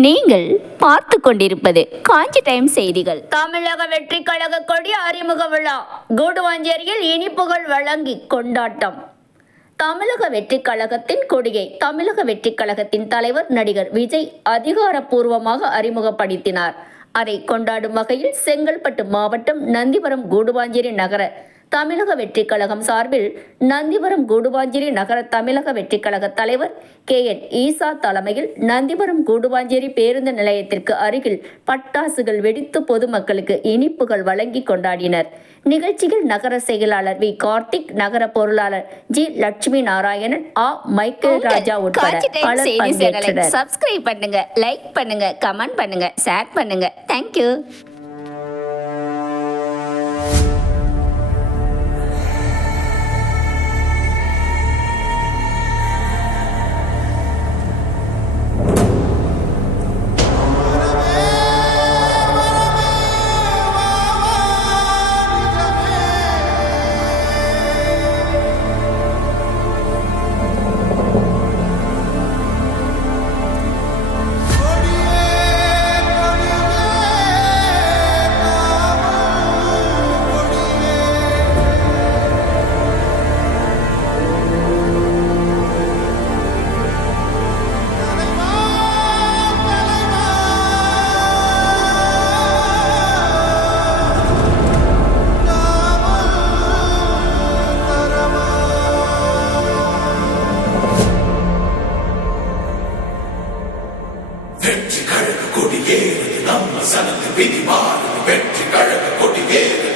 நீங்கள் பார்த்து கொண்டிருப்பது காஞ்சி டைம் செய்திகள். தமிழக வெற்றி கழக கொடி அறிமுக விழா கூடுவாஞ்சேரியில் இனிப்புகள் வழங்கி கொண்டாட்டம். தமிழக வெற்றி கழகத்தின் கொடியை தமிழக வெற்றி கழகத்தின் தலைவர் நடிகர் விஜய் அதிகாரப்பூர்வமாக அறிமுகப்படுத்தினார். அதை கொண்டாடும் வகையில் செங்கல்பட்டு மாவட்டம் நந்திவரம் கூடுவாஞ்சேரி நகர தமிழக வெற்றி கழகம் சார்பில் நந்திவரம் கூடுவாஞ்சேரி நகர தமிழக வெற்றி கழக தலைவர் KN ஈசா தலைமையில் நந்திவரம் கூடுவாஞ்சேரி பேருந்து நிலையத்திற்கு அருகில் பட்டாசுகள் வெடித்து பொதுமக்களுக்கு இனிப்புகள் வழங்கி கொண்டாடினர். நிகழ்ச்சியில் நகர செயலாளர் வி கார்த்திக், நகர பொருளாளர் G லட்சுமி நாராயணன், மைக்கேல் ராஜா உட்பட பலர் பங்கேற்றனர். சப்ஸ்கிரைப் பண்ணுங்க, லைக் பண்ணுங்க, கமெண்ட் பண்ணுங்க, ஷேர் பண்ணுங்க. தேங்க்யூ. வெற்றி கழக கொடியேறுது நம்ம சனத்து விதி மாறுது. வெற்றி கழக கொடியேறுது